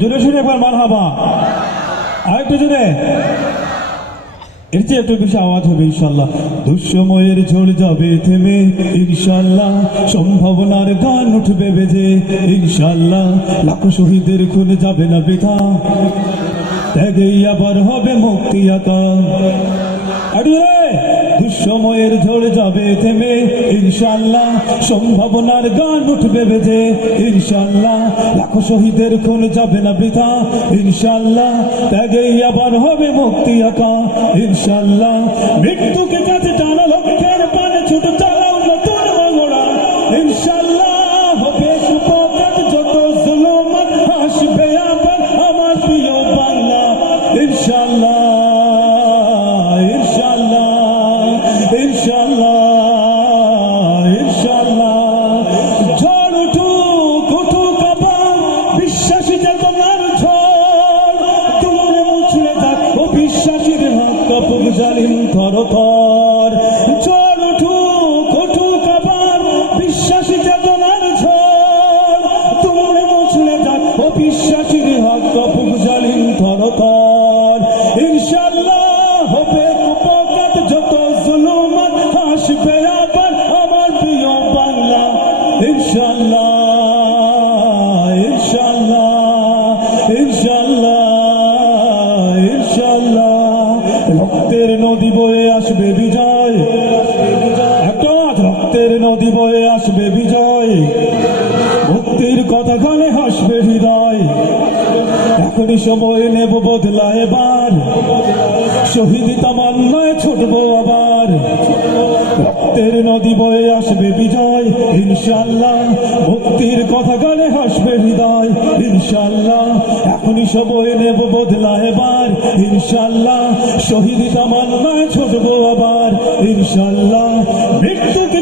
জোরে শুনে একবার মারহাবা। আরেকটু জোরে, এর চেয়ে একটু বেশি আওয়াজ হবে ইনশাল্লাহ। দুঃসময়ের ঝড় যাবে থেমে ইনশাল্লাহ, সম্ভাবনার গান উঠবে বেজে ইনশাল্লাহ, লাখো শহীদের খুন যাবে না বৃথা, ত্যাগেই আবার হবে মুক্তি আকা। দুঃসময়ের ঝড় যাবে থেমে ইনশাল্লাহ, সম্ভাবনার গান উঠবে বেজে ইনশাল্লাহ, লাখো শহীদের খুন যাবে না বৃথা ইনশাল্লাহ, ত্যাগেই আবার হবে মুক্তি আকা ইনশাল্লাহ। মৃত্যুকে কাছে টানা লক্ষ্যের পানে ছুট চালাও নতুন মঙ্গলা ইনশাল্লাহ, হবে সুপথ যত জুলুমাত হাসবে আবার আমার প্রিয় বাংলা ইনশাল্লাহ ইনশাল্লাহ ইনশাল্লাহ। ঝড় উঠুক উঠুক আবার বিশ্বাসী চেতনার ঝড়, তুলে মুছড়ে যাক অবিশ্বাসীর হাত কাঁপুক জালিম থরথর। ঝড় উঠুক উঠুক আবার বিশ্বাসী চেতনার ঝড়, তুলে মুছড়ে যাক অবিশ্বাসীর হাত কাঁপুক জালিম থরথর ইনশাল্লাহ। হবে কুপকাত যত জুলুমাত হাসবে আবার আমার প্রিয় বাংলা ইনশাল্লাহ ইনশাল্লাহ ইনশাল্লাহ ইনশাল্লাহ। রক্তের নদী বয়ে আসবে বিজয়, একটা রক্তের নদী বয়ে আসবে বিজয়, মুক্তির কথা গানে হাসবে হৃদয়। এখনই সময় নেব বদলা এবার, শহীদ তামান্নায় ছুটবো আবার। রক্তের নদী বয়ে আসবে বিজয় ইনশাল্লাহ, মুক্তির কথা গানে হাসবে হৃদয় ইনশাল্লাহ। এখনই সময় নেব বদলা এবার ইনশাল্লাহ, শহীদ তামান্নায় ছুটবো আবার ইনশাল্লাহ। মৃত্যুকে